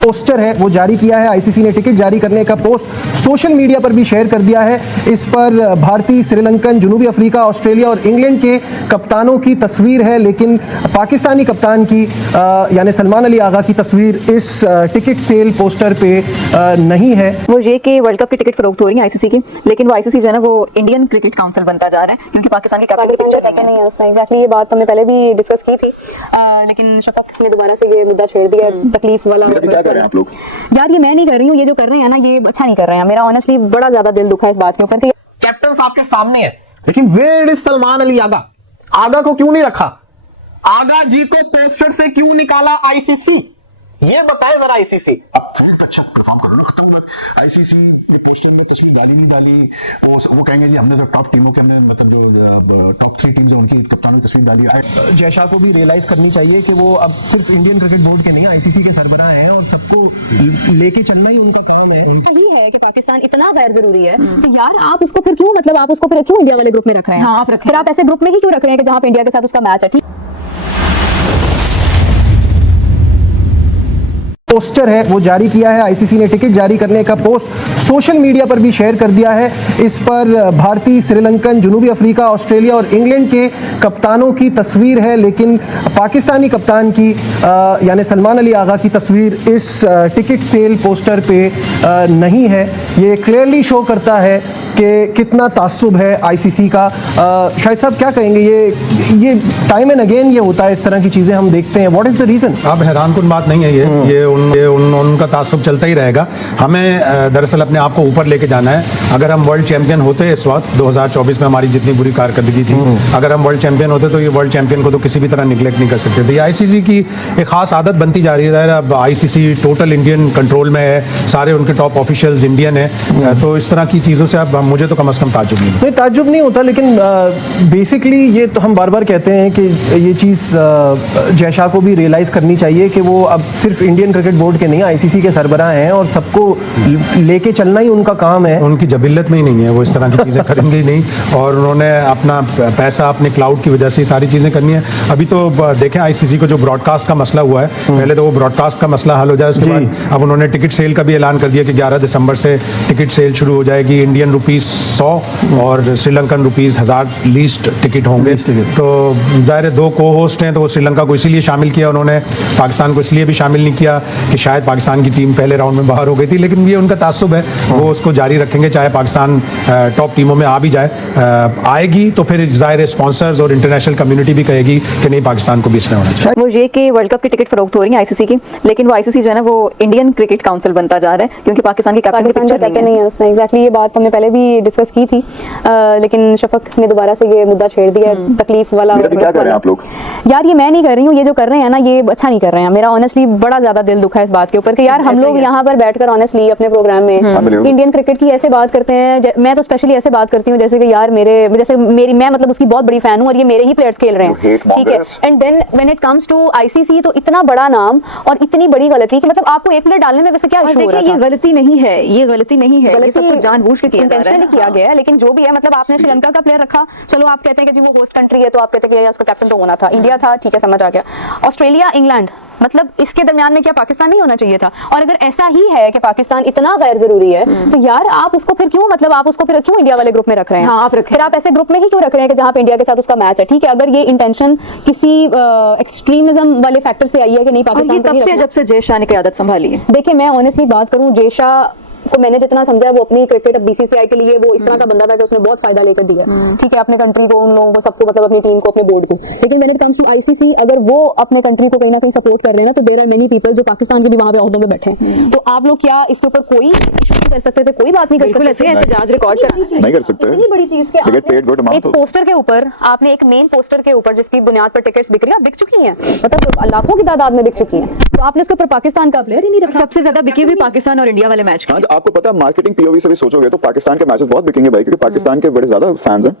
Poster है वो जारी किया है। आईसीसी ने टिकट जारी करने का पोस्ट सोशल मीडिया पर भी शेयर कर दिया है। इस पर भारतीय, श्रीलंकन, जनूबी अफ्रीका, ऑस्ट्रेलिया और इंग्लैंड के कप्तानों की तस्वीर है, लेकिन पाकिस्तानी कप्तान की यानी सलमान अली आगा की तस्वीर इस टिकट सेल पोस्टर पे नहीं है। वो ये कि वर्ल्ड कप की टिकट फरोख्त हो रही है आईसीसी की, लेकिन वो आईसीसी जो है ना वो इंडियन क्रिकेट काउंसिल बनता जा रहा है, क्योंकि पाकिस्तान की कैप्टन नहीं है उसमें। एग्जैक्टली ये बात हमने पहले भी डिस्कस की थी, लेकिन शफक ने दोबारा से ये मुद्दा छेड़ दिया, तकलीफ वाला। क्या कर रहे हैं आप लोग? यार ये मैं नहीं कर रही हूँ, ये जो कर रहे हैं ना ये अच्छा नहीं कर रहे हैं। मेरा ऑनेस्टली बड़ा ज्यादा दिल दुखा है इस बात के ऊपर कि कैप्टन साहब के सामने है, लेकिन वेयर इज सलमान अली आगा? आगा को क्यों नहीं रखा? आगा जी को पोस्टर से क्यों निकाला आईसीसी? ये बताए जरा आईसीसी। अब बहुत अच्छा परफॉर्म करो ना, खत्म हुआ। आईसीसी ने पोस्टर में तस्वीर डाली नहीं डाली, वो कहेंगे जी हमने तो टॉप टीमों के, हमने मतलब जो टॉप 3 टीम्स हैं उनकी कप्तानों की तस्वीर डाली। जयशाह को भी रियलाइज करनी चाहिए कि वो अब सिर्फ इंडियन क्रिकेट बोर्ड के नहीं, आईसीसी के सरबराह हैं और सबको लेके चलना ही उनका काम है। यही है कि पाकिस्तान इतना गैर जरूरी है, तो यार आप उसको फिर क्यों, मतलब आप उसको फिर क्यों इंडिया वाले ग्रुप में रख रहे हैं? हाँ, आप रखें। फिर आप ऐसे ग्रुप में ही क्यों रख रहे हैं कि जहां पे इंडिया के साथ उसका मैच है? ठीक पोस्टर है वो जारी किया है। आईसीसी ने टिकट जारी करने का पोस्ट सोशल मीडिया पर भी शेयर कर दिया है। इस पर भारतीय, श्रीलंकन, जनूबी अफ्रीका, ऑस्ट्रेलिया और इंग्लैंड के कप्तानों की तस्वीर है, लेकिन पाकिस्तानी कप्तान की यानी सलमान अली आगा की तस्वीर इस टिकट सेल पोस्टर पे नहीं है। ये क्लियरली शो करता है कि कितना तासुब है आईसीसी का। शाहिद साहब क्या कहेंगे? ये टाइम एंड अगेन ये होता है, इस तरह की चीजें हम देखते हैं। What is the reason? अब हैरानकुन बात नहीं है ये उनका तासुब चलता ही रहेगा। हमें दरअसल अपने आप को ऊपर लेके जाना है। अगर हम वर्ल्ड चैंपियन होते इस वक्त 2024 में, हमारी जितनी बुरी कारकर्दगी थी, अगर हम वर्ल्ड चैंपियन होते तो ये वर्ल्ड चैंपियन को तो किसी भी तरह निगलेक्ट नहीं कर सकते थे। आईसीसी की एक खास आदत बनती जा रही है। अब आईसीसी टोटल इंडियन कंट्रोल में है, सारे उनके टॉप ऑफिशियल्स इंडियन है, तो इस तरह की चीज़ों से अब मुझे तो कम से कम ताज्जुब नहीं ताज्जुब नहीं होता, लेकिन बेसिकली ये तो हम बार बार कहते हैं कि ये चीज़ जयशाह को भी रियलाइज़ करनी चाहिए कि वो अब सिर्फ इंडियन क्रिकेट बोर्ड के नहीं, आईसीसी के सरबराह हैं और सबको लेके चलना ही उनका काम है। उनकी जबिल्लत में ही नहीं है, वो इस तरह की चीज़ें करेंगे ही नहीं, और उन्होंने अपना पैसा अपने क्लाउड की वजह से सारी चीज़ें करनी है। अभी तो देखें आईसीसी को जो ब्रॉडकास्ट का मसला हुआ है, पहले तो वो ब्रॉडकास्ट का मसला हल हो जाए, उसके बाद अब उन्होंने टिकट सेल का भी ऐलान कर दिया कि 11 दिसंबर से टिकट सेल शुरू हो जाएगी। इंडियन रुपीज़ 100 और श्रीलंकन रुपीज़ 1000 लीस्ट टिकट होंगे। तो ज़ाहिर है 2 को होस्ट हैं, तो वो श्रीलंका को इसीलिए शामिल किया उन्होंने, पाकिस्तान को इसलिए भी शामिल नहीं किया कि शायद पाकिस्तान की टीम पहले राउंड में बाहर हो गई थी, लेकिन ये उनका तासुब है, वो उसको जारी रखेंगे चाहे पाकिस्तान टॉप टीमों में आ भी जाए। आएगी तो फिर ज़ाहिर स्पॉन्सर्स और इंटरनेशनल कम्युनिटी भी कहेगी कि नहीं, पाकिस्तान को भी इसमें होना चाहिए। वो ये कि वर्ल्ड कप की टिकट फरोख्त हो रही है आईसीसी की, लेकिन वो आईसीसी जो है ना वो इंडियन क्रिकेट काउंसिल बनता जा रहा है, क्योंकि पाकिस्तान की कैप्टन नहीं है उसमें। एग्जैक्टली ये बात हमने पहले भी डिस्कस की थी, लेकिन शफक ने दोबारा से ये मुद्दा छेड़ दिया, तकलीफ वाला। क्या कर रहे हैं आप लोग? यार ये मैं नहीं कर रही हूँ, ये जो कर रहे हैं ना ये अच्छा नहीं कर रहे हैं। मेरा ऑनेस्टली बड़ा ज्यादा दिल दुखा है इस बात के ऊपर कि यार हम लोग यहाँ पर बैठकर ऑनेस्टली अपने प्रोग्राम में इंडियन क्रिकेट की ऐसे बात करते हैं। मैं तो स्पेशली ऐसे बात करती हूँ जैसे कि यार मैं मतलब उसकी बहुत बड़ी फैन हूँ और ये मेरे ही प्लेयर्स खेल रहे हैं, ठीक है। And then when it comes to ICC, तो इतना बड़ा नाम और इतनी बड़ी गलती कि मतलब आपको एक प्लेयर डालने में वैसे क्या इशू हो रहा था? ये गलती नहीं है, ये गलती नहीं है, ये सब कुछ जानबूझ के किया गया है। लेकिन जो भी है, मतलब आपने श्रीलंका का प्लेयर रखा, चलो आप कहते हैं कि जी वो होस्ट कंट्री है, तो आप कहते हैं कि उसका कैप्टन तो होना था। इंडिया था, ठीक है, समझ आ गया। ऑस्ट्रेलिया, इंग्लैंड, मतलब इसके दरमियान में क्या पाकिस्तान नहीं होना चाहिए था? और अगर ऐसा ही है कि पाकिस्तान इतना गैर जरूरी है, तो यार आप उसको फिर क्यों, मतलब आप उसको फिर क्यों इंडिया वाले ग्रुप में रख रहे हैं? हाँ, आप रखें। फिर आप ऐसे ग्रुप में ही क्यों रख रहे हैं कि जहां पे इंडिया के साथ उसका मैच है? ठीक है, अगर ये इंटेंशन किसी एक्सट्रीमिज्म वाले फैक्टर से आई है कि नहीं पाकिस्तान को, जब से जयशाह ने क़यादत संभाली है। देखिए मैं ऑनेस्टली बात करूं, जयशाह को मैंने जितना समझा वो अपनी क्रिकेट बीसीसीआई के लिए वो इस तरह का बंदा था कि उसने बहुत फायदा लेकर दिया, ठीक है, अपने कंट्री को, उन लोगों को, सबको, मतलब अपनी टीम को, अपने बोर्ड को। लेकिन when it comes to ICC, अगर वो अपने कंट्री को कहीं ना कहीं सपोर्ट कर रहे हैं ना, तो देयर आर मेनी पीपल जो पाकिस्तान के भी वहां पे ओहदों में बैठे हैं। तो आप लोग क्या इसके ऊपर कोई इशू नहीं कर सकते थे? कोई बात नहीं कर सकते, एहतजाज रिकॉर्ड नहीं कर सकते। इतनी बड़ी चीज के एक पोस्टर के ऊपर, आपने एक मेन पोस्टर के ऊपर जिसकी बुनियाद पर टिकट्स बिक रही है, बिक चुकी हैं, मतलब लाखों की तादाद में बिक चुकी हैं, तो आपने उसके ऊपर पाकिस्तान का प्लेयर ही नहीं रखा। सबसे ज्यादा बिके भी पाकिस्तान और इंडिया वाले मैच। हाँ, आपको पता है मार्केटिंग पीओवी से भी सोचोगे तो पाकिस्तान के मैचेस बहुत बिकेंगे भाई, क्योंकि पाकिस्तान के बड़े ज्यादा फैंस हैं।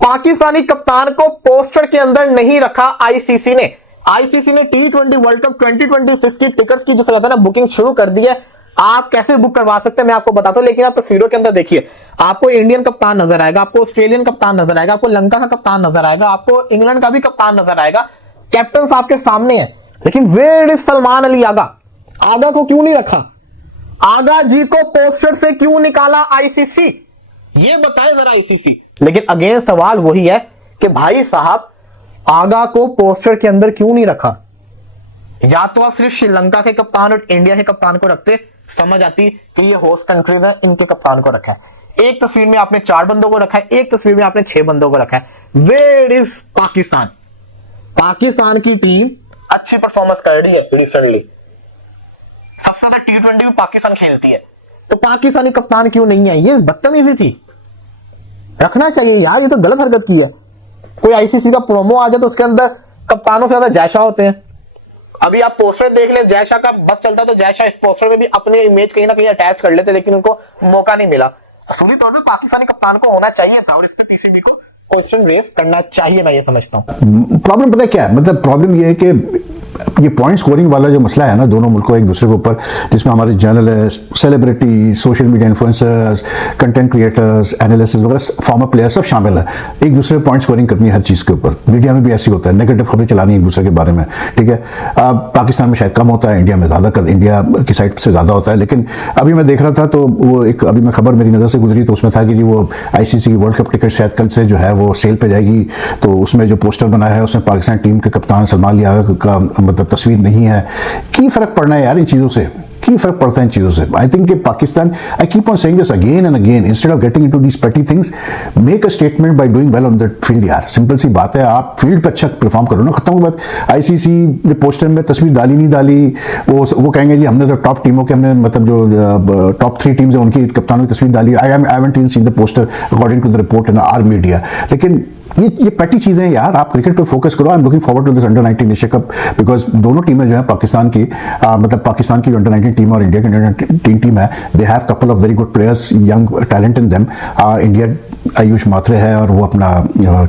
पाकिस्तानी कप्तान को पोस्टर के अंदर नहीं रखा आईसीसी ने। आईसीसी ने T20 वर्ल्ड कप 2026 की टिकट्स की जो है ना बुकिंग शुरू कर दी है। आप कैसे बुक करवा सकते हैं मैं आपको बताता हूं, लेकिन आप तस्वीरों के अंदर देखिए, आपको इंडियन कप्तान नजर आएगा, आपको ऑस्ट्रेलियन कप्तान नजर आएगा, आपको लंका का कप्तान नजर आएगा, आपको इंग्लैंड का भी कप्तान नजर आएगा। कैप्टन साहब के सामने है, लेकिन वेयर इज सलमान अली आगा? आगा को क्यों नहीं रखा? आगा जी को पोस्टर से क्यों निकाला आईसीसी? ये बताए जरा आईसीसी। लेकिन अगेन सवाल वही है कि भाई साहब आगा को पोस्टर के अंदर क्यों नहीं रखा? या तो आप सिर्फ श्रीलंका के कप्तान और इंडिया के कप्तान को रखते, समझ आती कि ये होस्ट कंट्रीज है, इनके कप्तान को रखा है। एक तस्वीर में आपने 4 बंदों को रखा है, एक तस्वीर में आपने 6 बंदों को रखा है। Where is Pakistan? पाकिस्तान की टीम अच्छी परफॉर्मेंस कर रही है रिसेंटली, सबसे ज्यादा T20 में पाकिस्तान खेलती है, तो पाकिस्तानी कप्तान क्यों नहीं है? ये बदतमीजी थी, रखना चाहिए यार, ये तो गलत हरकत की है। कोई आईसीसी का प्रोमो आ जाए तो उसके अंदर कप्तानों से ज्यादा जयशाह होते हैं। अभी आप पोस्टर देख लें, जयशाह का बस चलता तो जयशाह इस पोस्टर में भी अपनी इमेज कहीं ना कहीं अटैच कर लेते, लेकिन उनको मौका नहीं मिला। असूली तौर पे पाकिस्तानी कप्तान को होना चाहिए था और इस पर पीसीबी को क्वेश्चन रेज करना चाहिए, मैं ये समझता हूं। प्रॉब्लम पता है क्या है? मतलब प्रॉब्लम ये है कि ये पॉइंट स्कोरिंग वाला जो मसला है ना दोनों मुल्कों एक दूसरे के ऊपर, जिसमें हमारे journalist, celebrity, social media influencers, content creators, analysis वगैरह फॉर्मर प्लेयर सब शामिल है। एक दूसरे पॉइंट स्कोरिंग करनी है हर चीज़ के ऊपर। मीडिया में भी ऐसी होता है, नेगेटिव खबरें चलानी एक दूसरे के बारे में, ठीक है। पाकिस्तान में शायद कम होता है, इंडिया में ज़्यादा इंडिया की साइड से ज़्यादा होता है। लेकिन अभी मैं देख रहा था तो वो एक अभी मैं खबर मेरी नज़र से गुजरी तो उसमें था कि जी वो आईसीसी की वर्ल्ड कप टिकट शायद कल से जो है वो सेल पे जाएगी। तो उसमें जो पोस्टर बनाया है उसमें पाकिस्तान टीम के कप्तान सलमान लियाकत का मतलब तस्वीर नहीं है। की फर्क पड़ना है यार इन चीज़ों से? की फर्क पड़ता है इन चीज़ों से? आई थिंक कि Pakistan, I keep on saying this again and again, instead of getting into these petty things, make a statement by doing well on the field. यार सिंपल सी बात है, आप फील्ड पे अच्छा परफॉर्म करो ना, खत्म की बात। आईसीसी ने पोस्टर में तस्वीर डाली नहीं डाली, वो कहेंगे जी हमने तो टॉप टीमों के, हमने मतलब जो टॉप 3 टीम्स है उनकी कप्तानों की तस्वीर डाली। I haven't even seen the poster according to the report in our media. लेकिन ये पेटी चीज़ें हैं यार, आप क्रिकेट पे फोकस करो। I am looking forward to this under 19 Asia cup, because दोनों टीमें जो है पाकिस्तान की मतलब पाकिस्तान की अंडर 19 टीम और इंडिया की अंडर 19 टीम है, they have couple of very good players, young talent in them. India Ayush Mhatre है और वो अपना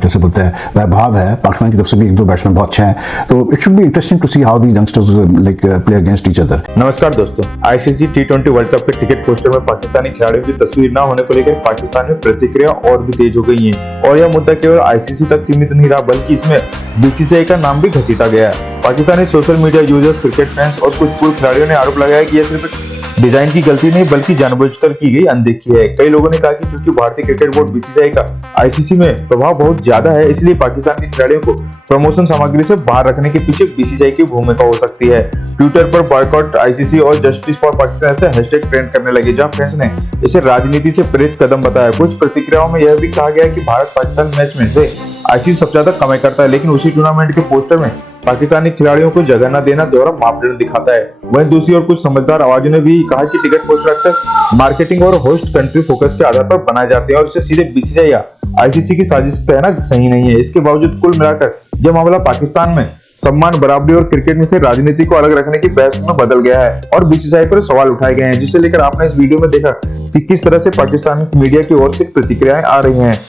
कैसे बोलते हैं वैभव है, पाकिस्तान की तरफ से भी 1-2 बैट्समैन बहुत अच्छे हैं। तो it should be interesting to see how the youngsters like play against each other. नमस्कार दोस्तों, आईसीसी T20 वर्ल्ड कप के टिकट पोस्टर में पाकिस्तानी खिलाड़ियों की तस्वीर न होने को लेकर पाकिस्तान में प्रतिक्रिया और भी तेज हो गई है और यह मुद्दा केवल आईसीसी तक सीमित नहीं रहा बल्कि इसमें बीसीसीआई का नाम भी घसीटा गया है। Pakistani social media users, cricket fans और कुछ पूर्व खिलाड़ियों ने आरोप लगाया कि यह सिर्फ डिजाइन की गलती नहीं बल्कि जानबूझकर की गई अनदेखी है। कई लोगों ने कहा कि चूंकि भारतीय क्रिकेट बोर्ड बीसीसीआई का आईसीसी में प्रभाव बहुत ज्यादा है, इसलिए पाकिस्तान के खिलाड़ियों को प्रमोशन सामग्री से बाहर रखने के पीछे बीसीसीआई की भूमिका हो सकती है। ट्विटर पर बॉयकॉट आईसीसी और जस्टिस फॉर पाकिस्तान ऐसे हैशटैग ट्रेंड करने लगे, जहां फैंस ने इसे राजनीति से प्रेरित कदम बताया। कुछ प्रतिक्रियाओं में यह भी कहा गया कि भारत पाकिस्तान मैच में से आईसीसी सबसे ज्यादा कमाई करता है, लेकिन उसी टूर्नामेंट के पोस्टर में पाकिस्तानी खिलाड़ियों को जगह न देना दोहरा मापदंड दिखाता है। वहीं दूसरी ओर कुछ समझदार आवाजों ने भी कहा कि टिकट पोस्टर अक्सर मार्केटिंग और होस्ट कंट्री फोकस के आधार पर बनाए जाते हैं और इससे सीधे बीसीसीआई या आईसीसी की साजिश कहना सही नहीं है। इसके बावजूद कुल मिलाकर यह मामला पाकिस्तान में सम्मान, बराबरी और क्रिकेट में से राजनीति को अलग रखने की बहस में बदल गया है और बीसीसीआई पर सवाल उठाए गए हैं, जिसे लेकर आपने इस वीडियो में देखा कि किस तरह से पाकिस्तान मीडिया की ओर से प्रतिक्रियाएं आ रही हैं।